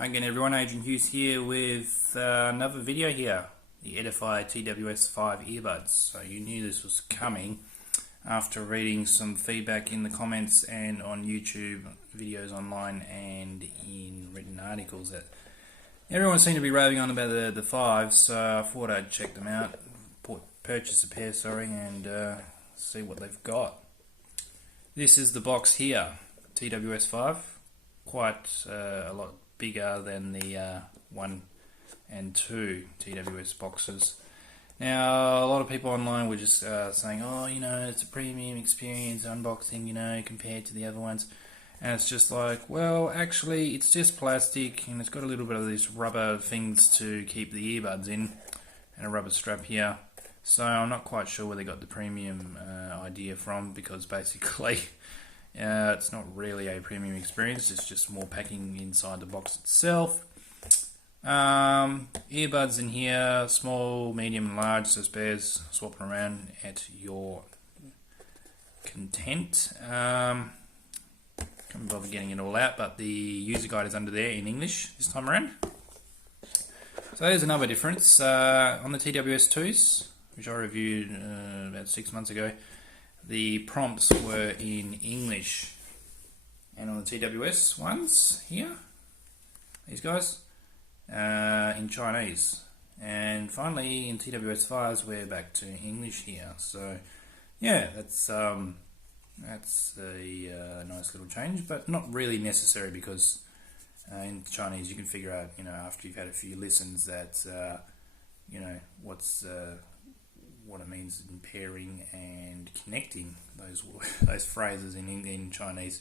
Hi again everyone, Adrian Hughes here with another video here, the Edifier TWS 5 earbuds. So you knew this was coming after reading some feedback in the comments and on YouTube videos online and in written articles that everyone seemed to be raving on about the 5s, so I thought I'd check them out, purchase a pair, and see what they've got. This is the box here, TWS 5, quite a lot bigger than the 1 and 2 TWS boxes. Now, a lot of people online were just saying, oh, you know, it's a premium experience unboxing, you know, compared to the other ones. And it's just like, well, actually, it's just plastic and it's got a little bit of these rubber things to keep the earbuds in and a rubber strap here. So I'm not quite sure where they got the premium idea from, because basically it's not really a premium experience, it's just more packing inside the box itself. Earbuds in here, small, medium and large, so spares swapping around at your content. Can't bother getting it all out, but the user guide is under there in English this time around. So there's another difference. On the TWS 2s, which I reviewed about 6 months ago, the prompts were in English, and on the TWS ones here, these guys, in Chinese. And finally in TWS 5s we're back to English here. So yeah, that's a nice little change, but not really necessary, because in Chinese you can figure out, you know, after you've had a few listens that you know what it means in pairing and connecting, those phrases in Chinese.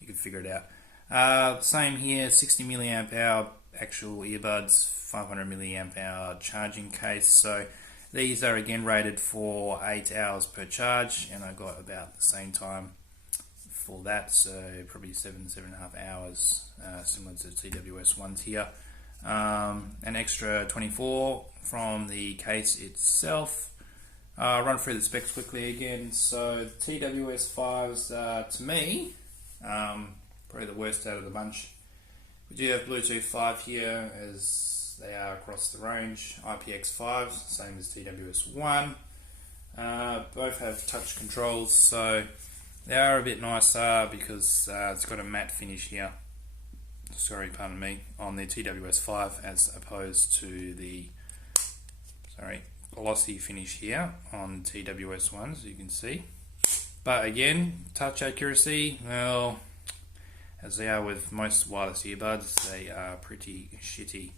You can figure it out. Same here, 60 milliamp hour actual earbuds, 500 milliamp hour charging case. So these are again rated for 8 hours per charge, and I got about the same time for that, so probably 7.5 hours, similar to the TWS ones here. An extra 24 from the case itself. Run through the specs quickly again. So TWS 5s, to me, probably the worst out of the bunch. We do have Bluetooth 5 here, as they are across the range. IPX5, same as TWS 1. Both have touch controls, so they are a bit nicer because it's got a matte finish here. Sorry, pardon me, on the TWS 5 as opposed to the glossy finish here on TWS 1, as you can see. But again, touch accuracy, well, as they are with most wireless earbuds, they are pretty shitty.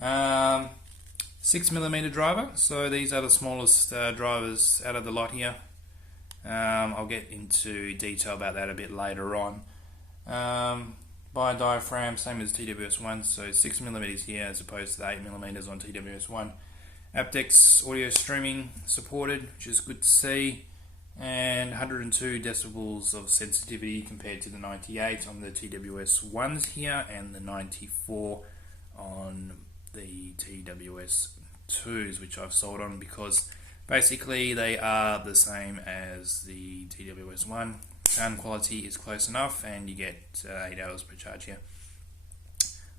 6mm driver, so these are the smallest drivers out of the lot here. I'll get into detail about that a bit later on. By diaphragm, same as TWS 1, so 6mm here as opposed to the 8mm on TWS 1. aptX audio streaming supported, which is good to see, and 102 decibels of sensitivity compared to the 98 on the TWS 1s here, and the 94 on the TWS 2s, which I've sold on because basically they are the same as the TWS 1. Sound quality is close enough, and you get 8 hours per charge here.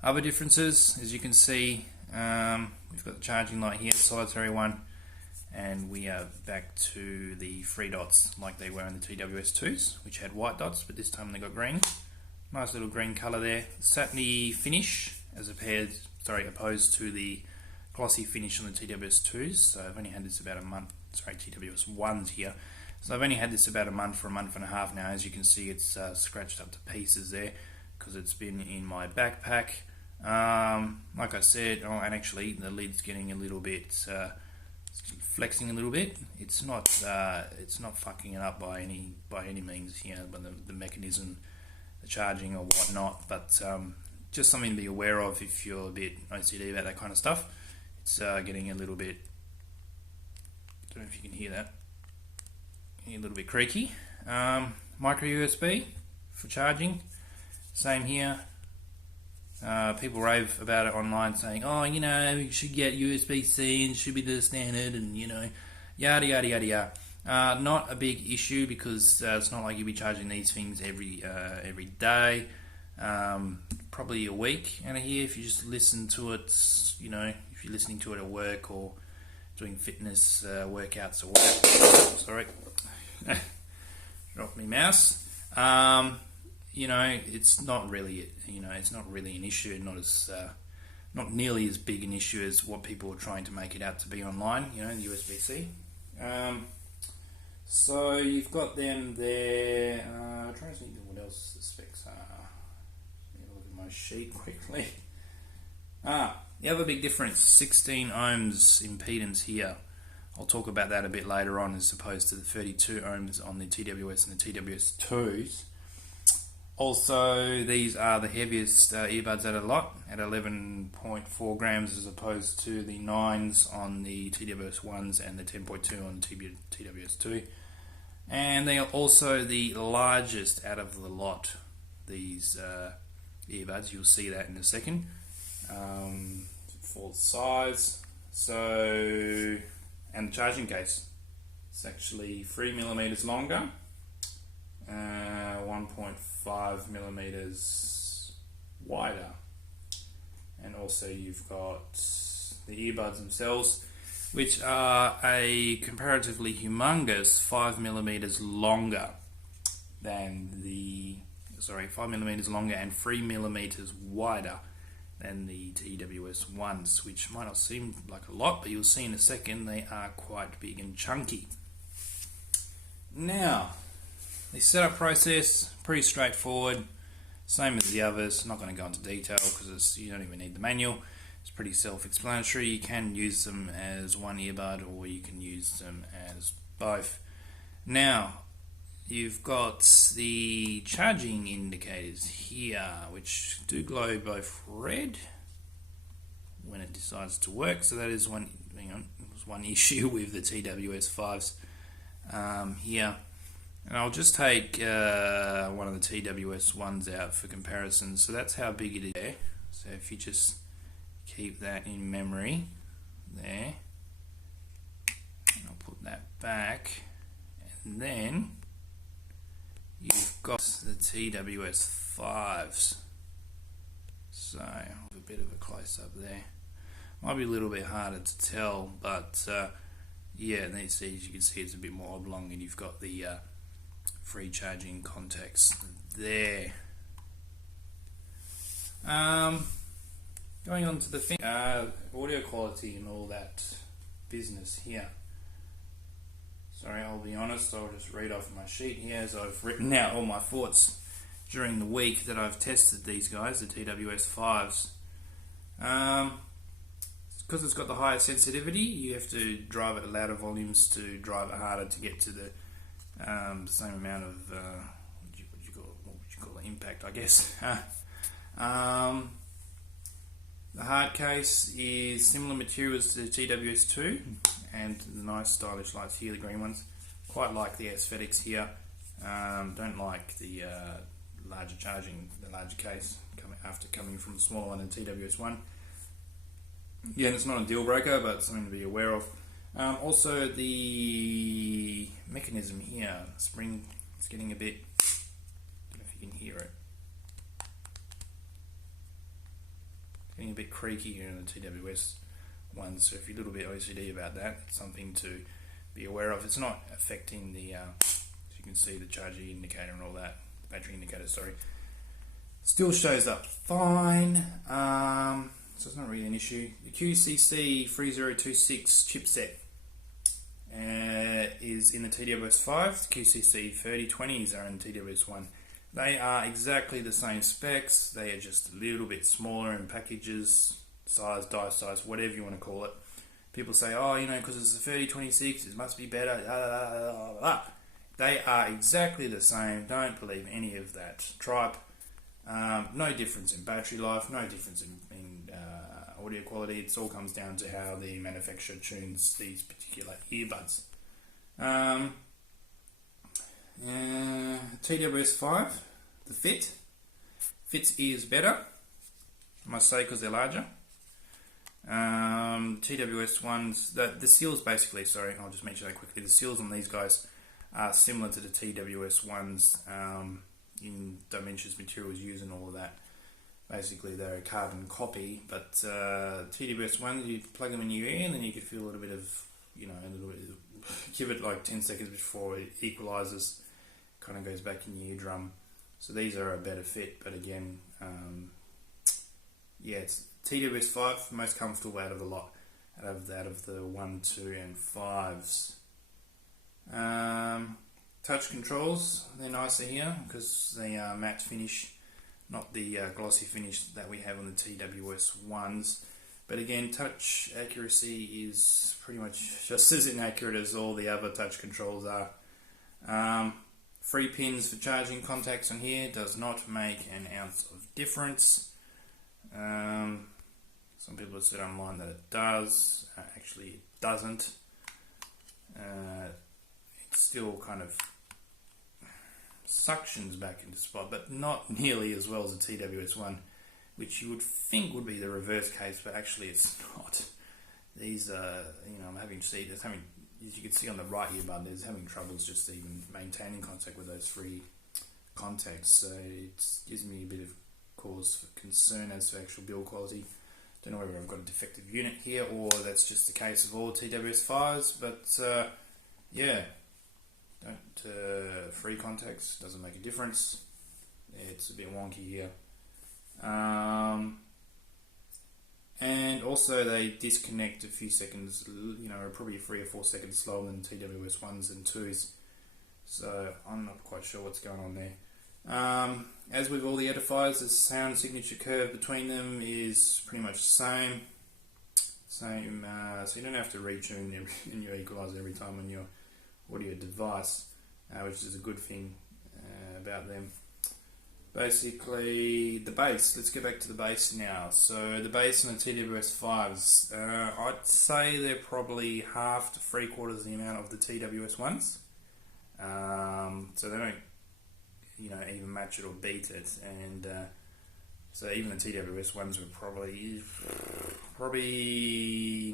Other differences, as you can see, we've got the charging light here, solitary one, and we are back to the 3 dots like they were in the TWS 2s, which had white dots, but this time they got green. Nice little green colour there. Satiny finish as opposed to the glossy finish on the TWS 2s. So I've only had this about a month. TWS 1s here. So I've only had this about a month and a half now. As you can see, it's scratched up to pieces there because it's been in my backpack. Like I said, and actually the lid's getting a little bit flexing a little bit. It's not fucking it up by any means, you know, by the mechanism, the charging or whatnot. But just something to be aware of if you're a bit OCD about that kind of stuff. It's getting a little bit. Don't know if you can hear that. A little bit creaky. Micro USB for charging. Same here. People rave about it online, saying, oh, you know, you should get USB-C and should be the standard, and, you know, yada yada yada yada. Not a big issue, because it's not like you'll be charging these things every day. probably a week out of here if you just listen to it, you know, if you're listening to it at work or doing fitness workouts or whatever. Sorry, dropped my mouse. You know, it's not really, you know, it's not really an issue, not nearly as big an issue as what people are trying to make it out to be online, you know, USB-C. So you've got them there. I'm trying to think of what else the specs are. Let me look at my sheet quickly. The other big difference, 16 ohms impedance here. I'll talk about that a bit later on as opposed to the 32 ohms on the TWS and the TWS2s. Also, these are the heaviest earbuds out of the lot at 11.4 grams as opposed to the 9s on the TWS1s and the 10.2 on the TWS2. And they are also the largest out of the lot, these earbuds. You'll see that in a second. For the size. So, and the charging case. It's actually 3mm longer. 1.5 millimeters wider, and also you've got the earbuds themselves, which are a comparatively humongous 5 millimeters longer than 5 millimeters longer and 3 millimeters wider than the TWS ones, which might not seem like a lot, but you'll see in a second they are quite big and chunky. Now, the setup process, pretty straightforward, same as the others. I'm not going to go into detail because you don't even need the manual. It's pretty self-explanatory. You can use them as one earbud or you can use them as both. Now, you've got the charging indicators here, which do glow both red when it decides to work. So that is one issue with the TWS 5s here. And I'll just take one of the TWS ones out for comparison. So that's how big it is there. So if you just keep that in memory there, and I'll put that back, and then you've got the TWS 5s. So I'll have a bit of a close up there. Might be a little bit harder to tell, but yeah, and as you can see, it's a bit more oblong, and you've got the free charging contacts there. Going on to the thing, audio quality and all that business here. Sorry, I'll be honest, I'll just read off my sheet here as I've written out all my thoughts during the week that I've tested these guys, the TWS 5s. Because it's got the higher sensitivity, you have to drive it at louder volumes to drive it harder to get to the same amount of what would you call it, impact, I guess. The hard case is similar materials to the TWS2 and the nice stylish lights here, the green ones. Quite like the aesthetics here. Don't like the larger case coming from the smaller one in TWS1. Yeah, and it's not a deal breaker, but something to be aware of. Also, the mechanism here, the spring, is getting a bit, I don't know if you can hear it, getting a bit creaky here in the TWS one, so if you're a little bit OCD about that, it's something to be aware of. It's not affecting the, as you can see, the charging indicator and all that, the battery indicator, sorry. Still shows up fine, so it's not really an issue. The QCC 3026 chipset is in the TWS 5, the QCC 3020s are in the TWS 1. They are exactly the same specs, they are just a little bit smaller in packages, size, die size, whatever you want to call it. People say, oh, you know, because it's a 3026, it must be better, They are exactly the same, don't believe any of that tripe. No difference in battery life, no difference in audio quality. It all comes down to how the manufacturer tunes these particular earbuds. TWS 5, the fits ears better, I must say, because they're larger. TWS ones, the seals basically, sorry, I'll just mention that quickly. The seals on these guys are similar to the TWS ones in dimensions, materials used, and all of that. basically they're a carbon copy, but TWS ones, you plug them in your ear and then you could feel a little bit of, a little bit, give it like 10 seconds before it equalizes, kind of goes back in your eardrum. So these are a better fit, but again, it's TWS 5, most comfortable out of the lot, out of the 1, 2 and 5s. Touch controls, they're nicer here because they are matte finish, not the glossy finish that we have on the TWS 1s. But again, touch accuracy is pretty much just as inaccurate as all the other touch controls are. 3 pins for charging contacts on here does not make an ounce of difference. Some people have said online that it does. Actually, it doesn't. It still kind of suctions back into spot, but not nearly as well as a TWS one, which you would think would be the reverse case, but actually it's not. These are, I'm having to see, as you can see on the right earbud, there's having troubles just even maintaining contact with those 3 contacts, so it gives me a bit of cause for concern as to actual build quality. Don't know whether I've got a defective unit here or that's just the case of all TWS 5s, but yeah, don't 3 contacts doesn't make a difference. It's a bit wonky here. And also they disconnect a few seconds, probably 3 or 4 seconds slower than TWS 1s and 2s. So I'm not quite sure what's going on there. As with all the Edifiers, the sound signature curve between them is pretty much the same. So you don't have to retune in your equalizer every time on your audio device, which is a good thing about them. Basically, the bass. Let's get back to the bass now. So the bass on the TWS 5s, I'd say they're probably half to 3/4 the amount of the TWS 1s. So they don't, even match it or beat it. And so even the TWS 1s were probably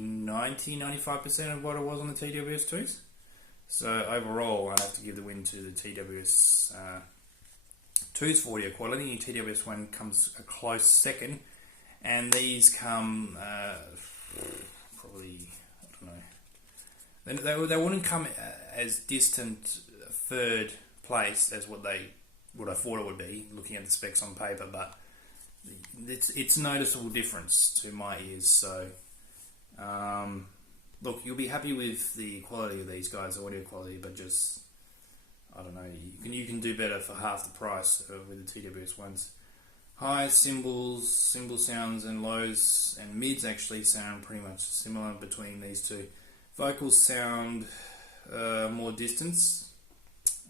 90-95% of what it was on the TWS 2s. So overall, I have to give the win to the TWS 2's for audio quality. TWS 1 comes a close second, and these come probably, I don't know, they wouldn't come as distant third place as what I thought it would be, looking at the specs on paper, but it's noticeable difference to my ears. So look, you'll be happy with the quality of these guys, audio quality, but just, I don't know, you can do better for half the price with the TWS ones. High cymbal sounds and lows and mids actually sound pretty much similar between these two. Vocals sound more distance,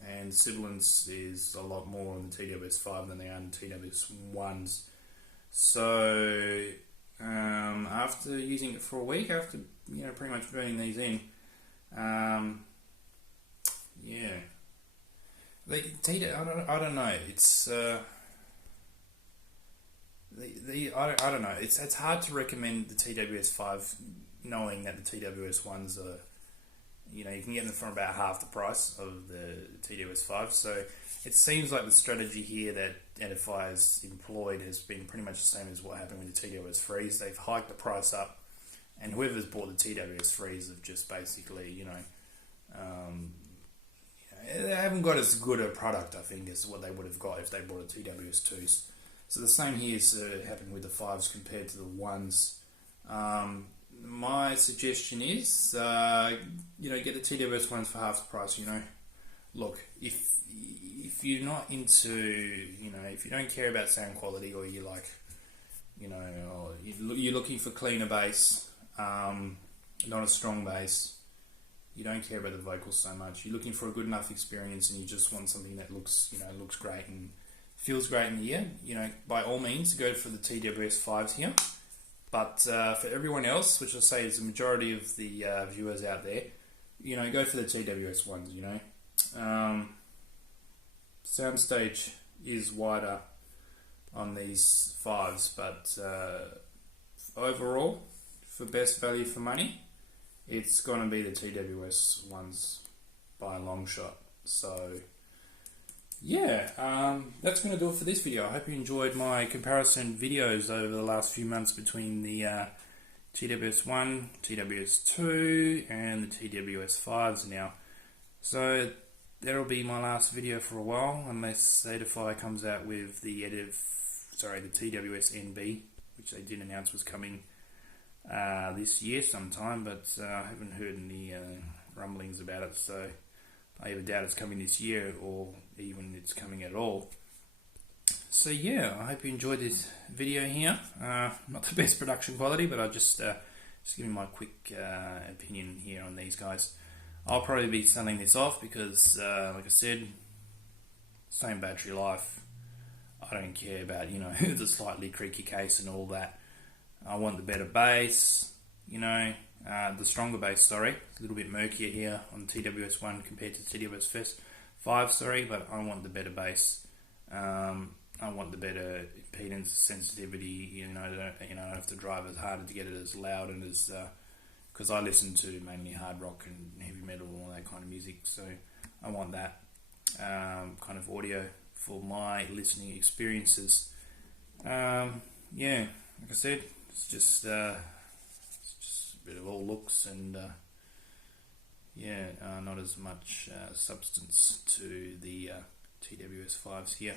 and sibilance is a lot more on the TWS 5 than they are in the TWS 1s. So after using it for a week, after pretty much burning these in, I don't know. It's I don't know. It's hard to recommend the TWS 5, knowing that the TWS 1s are, you can get them for about half the price of the TWS 5. So it seems like the strategy here that Edifier's employed has been pretty much the same as what happened with the TWS 3s. They've hiked the price up, and whoever's bought the TWS 3s have just basically, they haven't got as good a product, I think, as what they would have got if they bought a TWS 2s. So the same here is happening with the 5s compared to the 1s. My suggestion is, get the TWS 1s for half the price. Look, if you're not into, if you don't care about sound quality, or you like, or you're looking for cleaner bass, not a strong bass, you don't care about the vocals so much, you're looking for a good enough experience, and you just want something that looks great and feels great in the ear, by all means go for the TWS 5s here. But for everyone else, which I say is the majority of the viewers out there, go for the TWS 1s, Soundstage is wider on these 5s, but overall, for best value for money, it's going to be the TWS 1s by a long shot. So yeah, that's going to do it for this video. I hope you enjoyed my comparison videos over the last few months between the TWS 1, TWS 2 and the TWS 5s now. So that'll be my last video for a while, unless Edifier comes out with the TWS NB, which they did announce was coming this year sometime, but I haven't heard any rumblings about it, so I either doubt it's coming this year or even it's coming at all. So yeah, I hope you enjoyed this video here. Not the best production quality, but I'll just give you my quick opinion here on these guys. I'll probably be selling this off because, like I said, same battery life. I don't care about, the slightly creaky case and all that. I want the better bass, the stronger bass, sorry. A little bit murkier here on TWS 1 compared to TWS 5, sorry, but I want the better bass. I want the better impedance sensitivity, I don't have to drive as hard to get it as loud and as, because I listen to mainly hard rock and heavy metal and all that kind of music, so I want that kind of audio for my listening experiences. Yeah, like I said, it's just a bit of all looks and not as much substance to the TWS 5s here.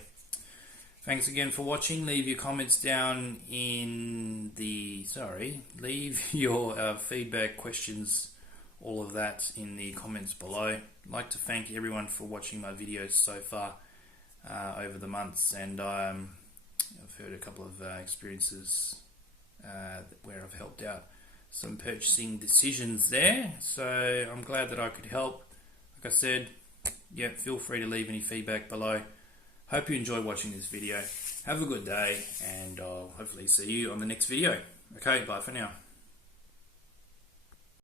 Thanks again for watching. Leave your comments down in the, leave your feedback, questions, all of that in the comments below. I'd like to thank everyone for watching my videos so far over the months, and I've heard a couple of experiences where I've helped out some purchasing decisions there, so I'm glad that I could help. Like I said, yeah, feel free to leave any feedback below. Hope you enjoyed watching this video. Have a good day, and I'll hopefully see you on the next video. Okay, bye for now.